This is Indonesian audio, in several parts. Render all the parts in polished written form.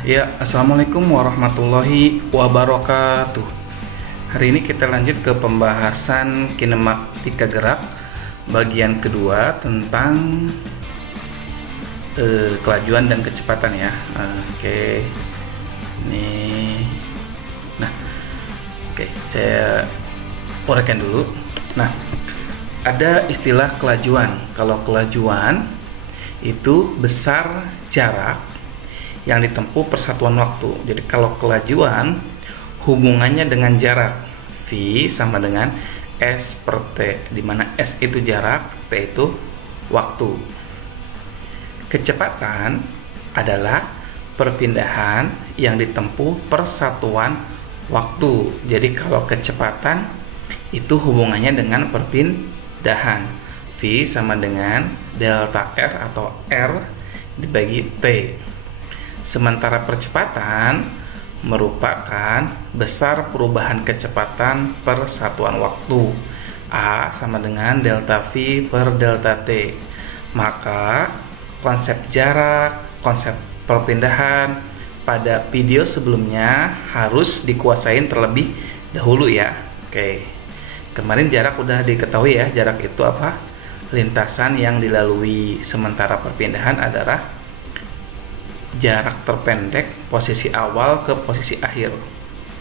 Ya, assalamualaikum warahmatullahi wabarakatuh. Hari ini kita lanjut ke pembahasan kinematika gerak bagian kedua tentang kelajuan dan kecepatan ya. Oke, ini, saya uraikan dulu. Nah, ada istilah kelajuan. Kalau kelajuan itu besar jarak yang ditempuh per satuan waktu. Jadi kalau kelajuan hubungannya dengan jarak, V sama dengan S per T, di mana S itu jarak, T itu waktu. Kecepatan adalah perpindahan yang ditempuh per satuan waktu. Jadi kalau kecepatan itu hubungannya dengan perpindahan, V sama dengan delta R atau R dibagi T. Sementara percepatan merupakan besar perubahan kecepatan per satuan waktu, A sama dengan delta V per delta T. Maka konsep jarak, konsep perpindahan pada video sebelumnya harus dikuasain terlebih dahulu ya. Oke, kemarin jarak udah diketahui ya, jarak itu apa? Lintasan yang dilalui. Sementara perpindahan adalah jarak terpendek posisi awal ke posisi akhir,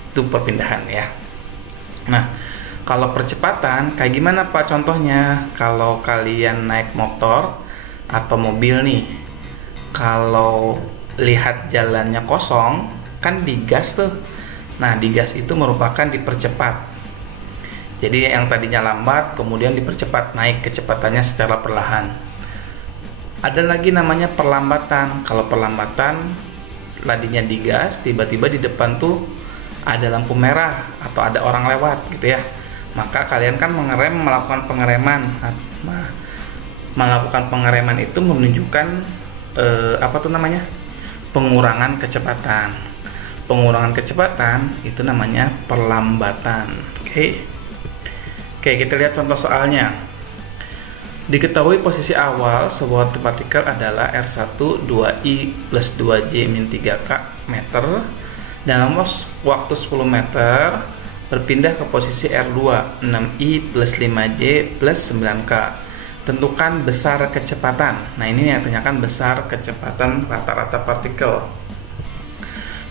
itu perpindahan ya. Nah, kalau percepatan kayak gimana Pak contohnya? Kalau kalian naik motor atau mobil nih, kalau lihat jalannya kosong kan digas tuh. Nah, digas itu merupakan dipercepat. Jadi yang tadinya lambat kemudian dipercepat, naik kecepatannya secara perlahan. Ada lagi namanya perlambatan. Kalau perlambatan ladinya digas, tiba-tiba di depan tuh ada lampu merah atau ada orang lewat gitu ya. Maka kalian kan melakukan pengereman. Melakukan pengereman itu menunjukkan pengurangan kecepatan. Pengurangan kecepatan itu namanya perlambatan. Oke, kita lihat contoh soalnya. Diketahui posisi awal sebuah partikel adalah R1 2I plus 2J min 3K meter. Dalam waktu 10 meter berpindah ke posisi R2 6I plus 5J plus 9K. Tentukan besar kecepatan. Nah, ini yang ditanyakan besar kecepatan rata-rata partikel.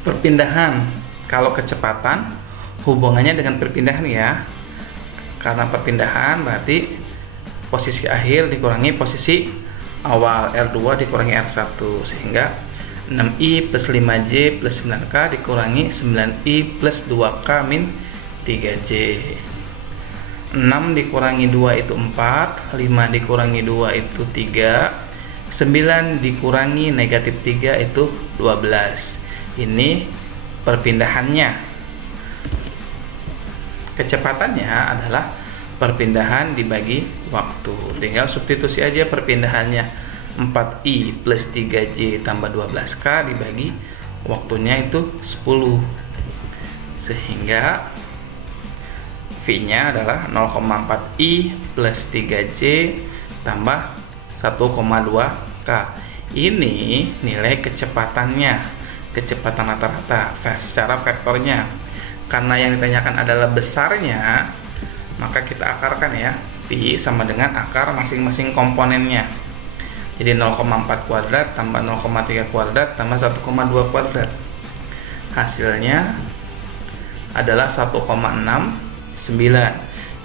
Perpindahan. Kalau kecepatan hubungannya dengan perpindahan ya. Karena perpindahan berarti posisi akhir dikurangi posisi awal, R2 dikurangi R1, sehingga 6I plus 5J plus 9K dikurangi 9I plus 2K min 3J. 6 dikurangi 2 itu 4, 5 dikurangi 2 itu 3, 9 dikurangi negatif 3 itu 12. Ini perpindahannya. Kecepatannya adalah perpindahan dibagi waktu. Tinggal substitusi aja perpindahannya, 4I plus 3J tambah 12K dibagi waktunya itu 10, sehingga V-nya adalah 0,4I plus 3J tambah 1,2K. Ini nilai kecepatannya, kecepatan rata-rata secara vektornya. Karena yang ditanyakan adalah besarnya, maka kita akarkan ya, V sama dengan akar masing-masing komponennya. Jadi 0,4 kuadrat tambah 0,3 kuadrat tambah 1,2 kuadrat. Hasilnya adalah 1,69.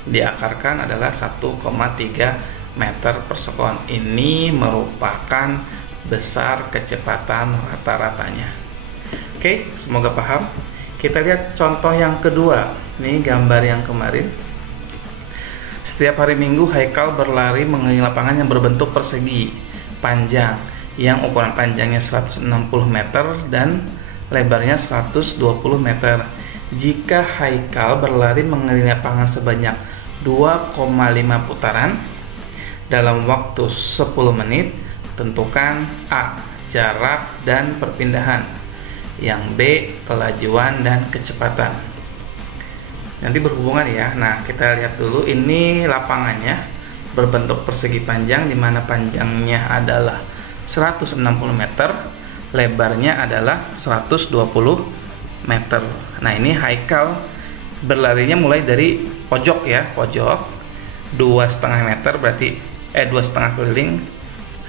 Diakarkan adalah 1,3 meter per sekon. Ini merupakan besar kecepatan rata-ratanya. Oke, semoga paham. Kita lihat contoh yang kedua. Ini gambar yang kemarin. Setiap hari Minggu Haikal berlari mengelilingi lapangan yang berbentuk persegi panjang, yang ukuran panjangnya 160 meter dan lebarnya 120 meter. Jika Haikal berlari mengelilingi lapangan sebanyak 2,5 putaran dalam waktu 10 menit, tentukan A. Jarak dan perpindahan, yang B. Kelajuan dan kecepatan. Nanti berhubungan ya. Nah, kita lihat dulu, ini lapangannya berbentuk persegi panjang, di mana panjangnya adalah 160 meter lebarnya adalah 120 meter. Nah, ini Haikal berlarinya mulai dari pojok ya, pojok 2,5 meter, berarti 2,5 keliling,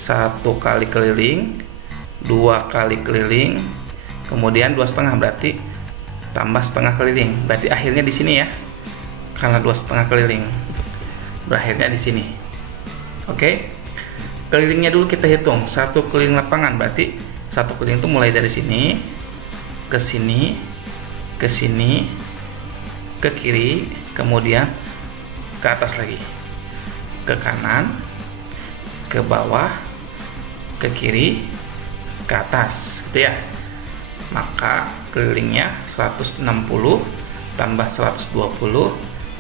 1 kali keliling, 2 kali keliling, kemudian 2,5, berarti tambah setengah keliling, berarti akhirnya di sini ya, karena 2,5 keliling berakhirnya di sini. Oke, kelilingnya dulu kita hitung. 1 keliling lapangan berarti 1 keliling itu mulai dari sini ke sini, ke sini, ke kiri, kemudian ke atas lagi, ke kanan, ke bawah, ke kiri, ke atas, gitu ya. Maka kelilingnya 160 tambah 120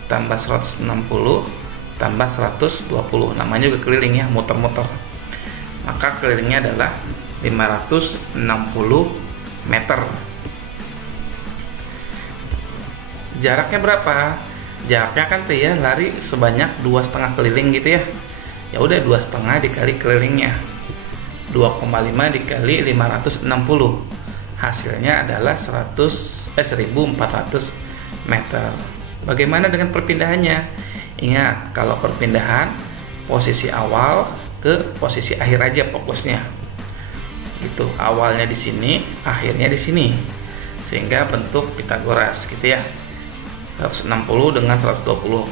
tambah 160 tambah 120, namanya juga keliling ya, muter-muter. Maka kelilingnya adalah 560 meter. Jaraknya berapa? Jaraknya kan tuh ya, lari sebanyak 2,5 keliling gitu ya. Ya udah, 2,5 dikali kelilingnya, 2,5 dikali 560, hasilnya adalah 1400 meter. Bagaimana dengan perpindahannya? Ingat, kalau perpindahan posisi awal ke posisi akhir aja fokusnya. Gitu, awalnya di sini, akhirnya di sini. Sehingga bentuk Pitagoras gitu ya. 160 dengan 120.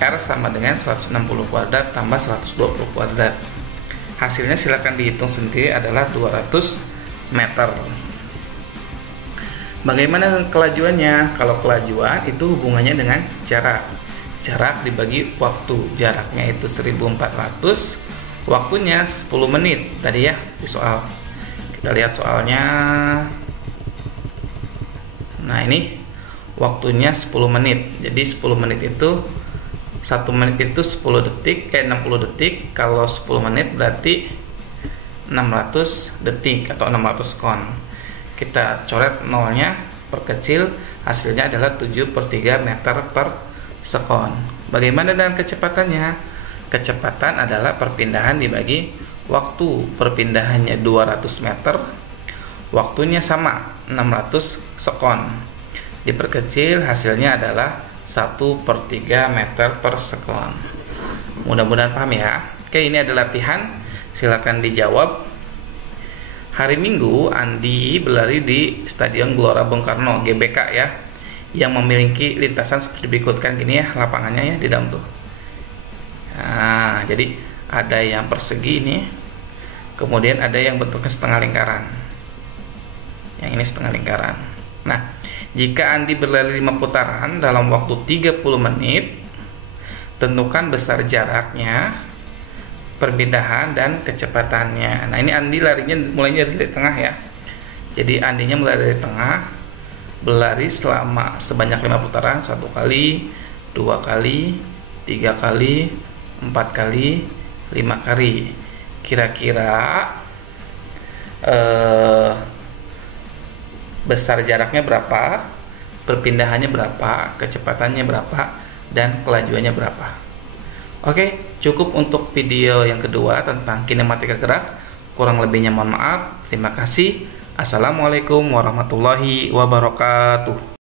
R sama dengan 160 kuadrat tambah 120 kuadrat. Hasilnya silakan dihitung sendiri, adalah 200 meter. Bagaimana dengan kelajuannya? Kalau kelajuan itu hubungannya dengan jarak. Jarak dibagi waktu. Jaraknya itu 1400, waktunya 10 menit tadi ya di soal. Kita lihat soalnya. Nah, ini waktunya 10 menit. Jadi 10 menit itu 1 menit itu 10 detik, 60 detik. Kalau 10 menit berarti 600 detik atau 600 kon. Kita coret nolnya, perkecil, hasilnya adalah 7/3 meter per sekon. Bagaimana dengan kecepatannya? Kecepatan adalah perpindahan dibagi waktu. Perpindahannya 200 meter, waktunya sama, 600 sekon. Diperkecil, hasilnya adalah 1/3 meter per sekon. Mudah-mudahan paham ya. Oke, ini adalah latihan, silakan dijawab. Hari Minggu, Andi berlari di Stadion Gelora Bung Karno (GBK) ya, yang memiliki lintasan seperti berikut. Kan gini ya lapangannya ya di dalam tuh. Nah, jadi ada yang persegi ini, kemudian ada yang bentuknya setengah lingkaran. Yang ini setengah lingkaran. Nah, jika Andi berlari 5 putaran dalam waktu 30 menit, tentukan besar jaraknya, perpindahan, dan kecepatannya. Nah, ini Andi larinya mulainya dari tengah ya. Jadi Andinya mulai dari tengah, berlari selama sebanyak 5 putaran, 1 kali, 2 kali, 3 kali, 4 kali, 5 kali. Kira-kira besar jaraknya berapa, perpindahannya berapa, kecepatannya berapa, dan kelajuannya berapa. Oke, cukup untuk video yang kedua tentang kinematika gerak. Kurang lebihnya mohon maaf. Terima kasih. Assalamualaikum warahmatullahi wabarakatuh.